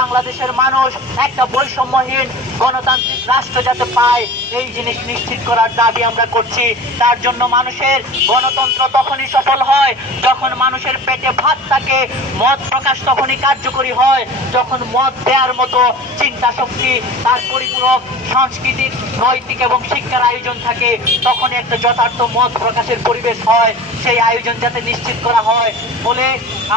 বাংলাদেশের মানুষ একটা বৈষম্যহীন গণতান্ত্রিক রাষ্ট্র যাতে পায় এই জিনিস নিশ্চিত করার দাবি আমরা করছি। তার জন্য মানুষের গণতন্ত্র তখনই সফল হয় যখন মানুষের পেটে ভাত থাকে মত প্রকাশ তখনই কার্যকরী হয়। যখন মত দেওয়ার মতো চিন্তা শক্তি তার পরিপূরক সাংস্কৃতিক, নৈতিক এবং শিক্ষার আয়োজন থাকে, তখনই একটা যথার্থ মত প্রকাশের পরিবেশ হয়। সেই আয়োজন যাতে নিশ্চিত করা হয় বলে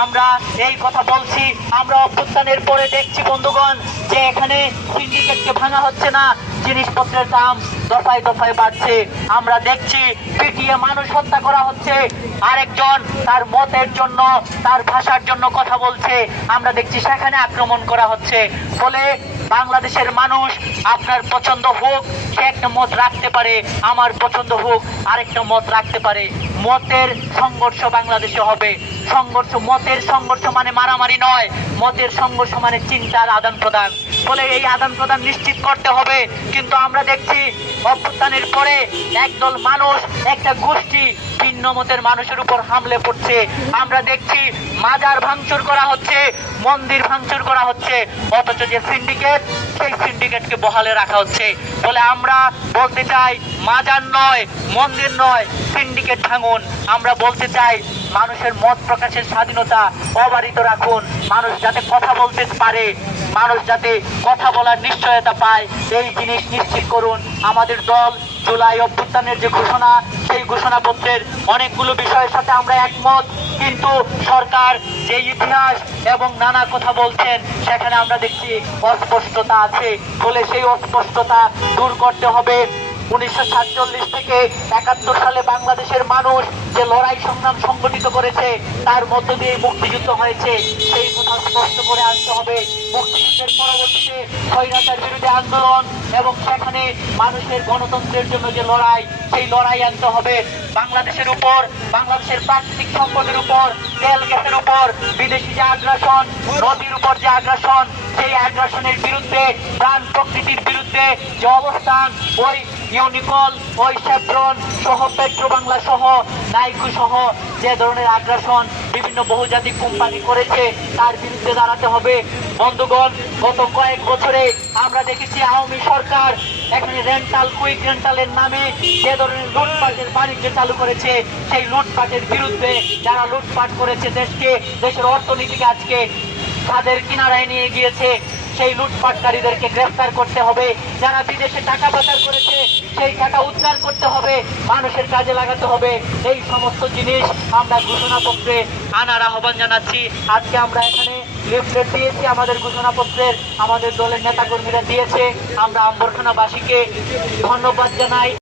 আমরা এই কথা বলছি। আমরা অভ্যুত্থানের পরে দেখছি বন্ধুগণ যে এখানে সিন্ডিকেটকে ভাঙা হচ্ছে না। জিনিসপত্রের দাম দফায় দফায় বাড়ছে। আমরা দেখছি পিটিয়ে মানুষ হত্যা করা হচ্ছে। আরেকজন তার মতের জন্য, তার ভাষার জন্য কথা বলছে। আমরা দেখছি সেখানে আক্রমণ করা হচ্ছে। ফলে বাংলাদেশের মানুষ আপনার পছন্দ হোক, সে একটা মত রাখতে পারে। আমার পছন্দ হোক, আরেকটা মত রাখতে পারে। মতের সংঘর্ষ বাংলাদেশে হবে। সংঘর্ষ, মতের সংঘর্ষ মানে মারামারি নয়। মতের সংঘর্ষ মানে চিন্তার আদান প্রদান। ফলে এই আদান প্রদান নিশ্চিত করতে হবে। কিন্তু আমরা দেখছি, অভ্যুত্থানের পরে একদল মানুষ, একটা গোষ্ঠী ভিন্ন মতের মানুষের উপর হামলে পড়ছে। আমরা দেখছি, মাজার ভাঙচুর করা হচ্ছে, মন্দির ভাঙচুর করা হচ্ছে। অথচ যে সিন্ডিকেট সেই সিন্ডিকেটকে বহালে রাখা হচ্ছে। বলে আমরা বলতে চাই, মাজার নয়, মন্দির নয় সিন্ডিকেট ভাঙুন। আমরা বলতে চাই মানুষের মত প্রকাশের স্বাধীনতা অবারিত রাখুন। মানুষ যাতে কথা বলতে পারে, মানুষ যাতে কথা বলার নিশ্চয়তা পায়, এই জিনিস নিশ্চিত করুন। আমাদের দল জুলাই অভ্যুত্থানের যে ঘোষণা, সেই ঘোষণাপত্রের অনেকগুলো বিষয়ের সাথে আমরা একমত। কিন্তু সরকার যে ইতিহাস এবং নানা কথা বলছেন, সেখানে আমরা দেখছি অস্পষ্টতা আছে। ফলে সেই অস্পষ্টতা দূর করতে হবে। উনিশশো সাতচল্লিশ থেকে একাত্তর সালে বাংলাদেশের মানুষ যে লড়াই সংগ্রাম সংগঠিত করেছে, তার মধ্য দিয়ে মুক্তিযুদ্ধ হয়েছে। সেই কথা স্পষ্ট করে আনতে হবে। মুক্তিযুদ্ধের পরবর্তীতে স্বৈরাচার বিরুদ্ধে আন্দোলন এবং সেখানে মানুষের গণতন্ত্রের জন্য যে লড়াই, সেই লড়াই আনতে হবে। বাংলাদেশের উপর, বাংলাদেশের প্রাকৃতিক সম্পদের উপর তেল গ্যাসের উপর, বিদেশি যে আগ্রাসন, নদীর উপর যে আগ্রাসন, সেই আগ্রাসনের বিরুদ্ধে, প্রাণ প্রকৃতির বিরুদ্ধে যে অবস্থান, ওই ইউনিকল, ওই সেফ্রন সহ পেট্রো বাংলা সহ, নাইকু সহ যে ধরনের আগ্রাসন বিভিন্ন বহুজাতিক কোম্পানি করেছে, তার বিরুদ্ধে দাঁড়াতে হবে। বন্ধুগণ, গত কয়েক বছরে আমরা দেখেছি আওয়ামী সরকার এখানে রেন্টাল কুইক রেন্টালের নামে যে ধরনের লুটপাটের বাণিজ্য চালু করেছে, সেই লুটপাটের বিরুদ্ধে যারা লুটপাট করেছে দেশকে, দেশের অর্থনীতিকে আজকে তাদের কিনারায় নিয়ে গিয়েছে সেই লুটপাটকারীদেরকে গ্রেফতার করতে হবে। যারা বিদেশে টাকা পাচার করেছে, সেই টাকা উদ্ধার করতে হবে। মানুষের কাজে লাগাতে হবে। এই সমস্ত জিনিস আমরা ঘোষণাপত্রে আনার আহ্বান জানাচ্ছি। আজকে আমরা এখানে লিফলেট দিয়েছি। আমাদের ঘোষণাপত্রের আমাদের দলের নেতাকর্মীরা দিয়েছে। আমরা আম্বরখানাবাসীকে ধন্যবাদ জানাই।